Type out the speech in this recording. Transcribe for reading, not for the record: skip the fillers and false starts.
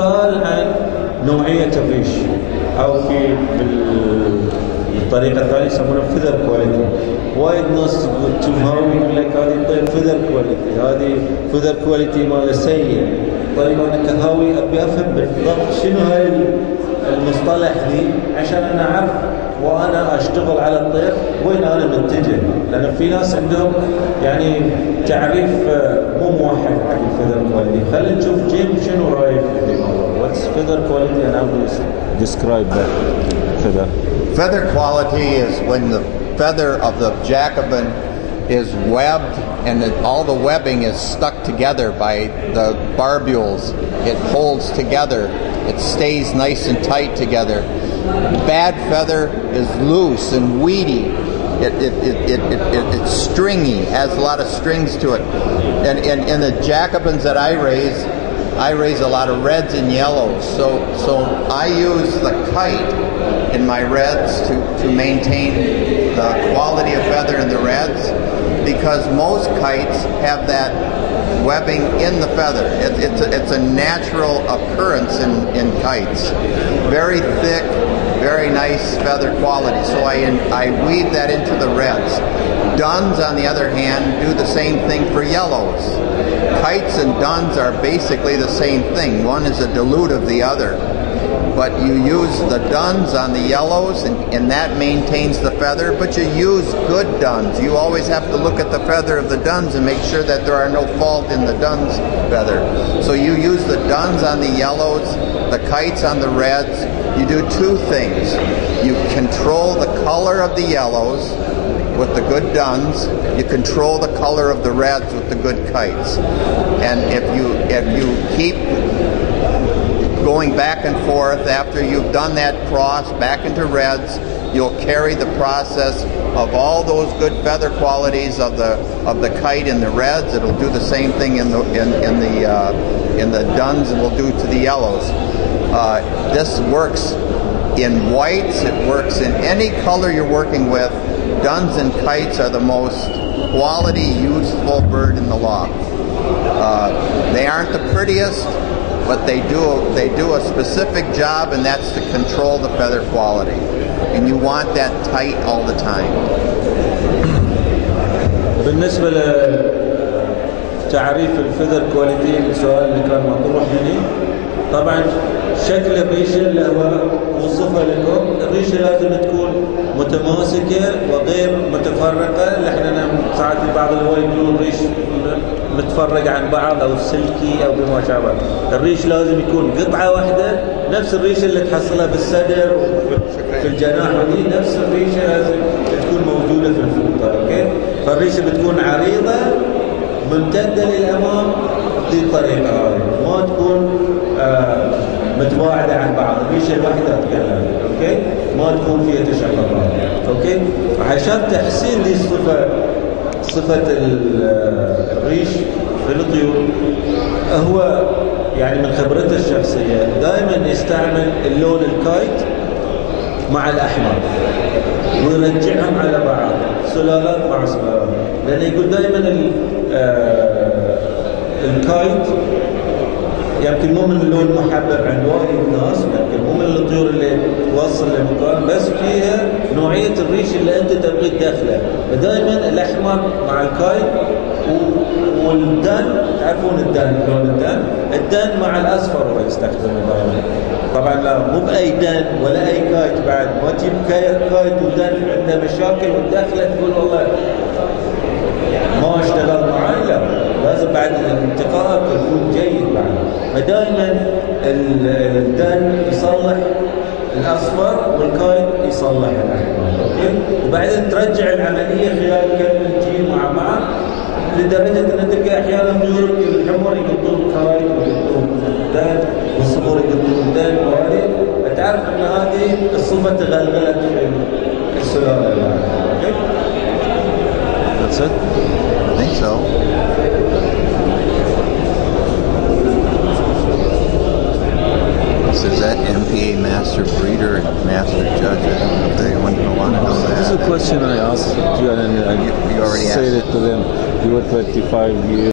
سؤال عن نوعية الريش أو بالطريقة الثانية يسمونها فيذر كواليتي. وايد ناس تشوفها ويقول لك هذه طير فيذر كواليتي، هذه فيذر كواليتي ماله سيء. طيب أنا كهاوي أبي أفهم بالضبط شنو هاي المصطلح ذي عشان أنا أعرف وأنا أشتغل على الطير وين أنا متجه، لأن في ناس عندهم يعني تعريف مو موحد حق الفيذر كواليتي. خلينا نشوف جيم شنو رايك في الموضوع. What's feather quality and how do you describe that feather? Feather quality is when the feather of the Jacobin is webbed and all the webbing is stuck together by the barbules. It holds together. It stays nice and tight together. Bad feather is loose and weedy. It's stringy, has a lot of strings to it. And in the Jacobins that I raise a lot of reds and yellows. So I use the kite in my reds to maintain the quality of feather in the reds, because most kites have that webbing in the feather. It's a natural occurrence in kites. Very thick, very nice feather quality. So I weave that into the reds. Duns, on the other hand, do the same thing for yellows. Kites and duns are basically the same thing. One is a dilute of the other. But you use the duns on the yellows and that maintains the feather, but you use good duns. You always have to look at the feather of the duns and make sure that there are no fault in the duns feather. So you use the duns on the yellows, the kites on the reds. You do two things. You control the color of the yellows with the good duns. You control the color of the reds with the good kites. And if you keep going back and forth after you've done that cross back into reds, you'll carry the process of all those good feather qualities of the kite in the reds. It'll do the same thing in the duns, and will do to the yellows. This works in whites. It works in any color you're working with. Duns and kites are the most quality, useful bird in the loft. They aren't the prettiest, but they do a specific job, and that's to control the feather quality. And you want that tight all the time. بالنسبة لتعريف الفيذر كواليتي، السؤال اللي كان مطروح مني، طبعا شكل الريشة اللي هو وصفه لكم، الريشة لازم تكون متماسكة وغير متفرقة. اللي احنا ساعات بعض الهواة يقولون الريش متفرق عن بعض او سلكي او بما شابه. الريش لازم يكون قطعة واحدة، نفس الريشة اللي تحصلها بالصدر وفي الجناح، ودي نفس الريشة لازم تكون موجودة في الفوطة. اوكي، فالريشة بتكون عريضة ممتدة للامام بهذه الطريقة هذه، ما تكون متباعدة عن بعض. الريشة الواحدة اتكلم، اوكي، ما تكون فيها تشققات. اوكي، عشان تحسين دي صفة الريش في الطيور، هو يعني من خبرته الشخصية دائما يستعمل اللون الكايت مع الأحمر ويرجعهم على بعض، سلالات مع سلالات، لأنه يقول دائما الكايت يمكن مو من اللون محبب عند وايد ناس، يمكن مو من الطيور اللي توصل لمكان، بس فيها نوعية الريش اللي أنت تبغي تدخله. فدائما الأحمر مع الكايت والدن، تعرفون الدن، لون الدن مع الأصفر هو يستخدمه دائما. طبعا لا، مو بأي دن ولا أي كايت بعد، ما تجيب كايت ودن عنده مشاكل وتدخله تقول والله ما اشتغل معاه. لا، لازم بعد الانتقاء يكون جيد بعد. فدائما الدن يصلح الأصفر والكايت يصلح الأحمر. اوكي، وبعدين ترجع العملية خلال كم الجيل مع بعض، لدرجة أن تلقى أحيانا طيور الحمر يقطون كايت ويقطون دن، والصقور يقطون دن، وهذه فتعرف أن هذه الصفة تغلغلت في السلالة. اوكي، That's it? I think so. Is that MPA Master Breeder and Master Judge? I don't know if they want to know that. This is a question I asked you, and you already said asked. it to them. You were 35 years.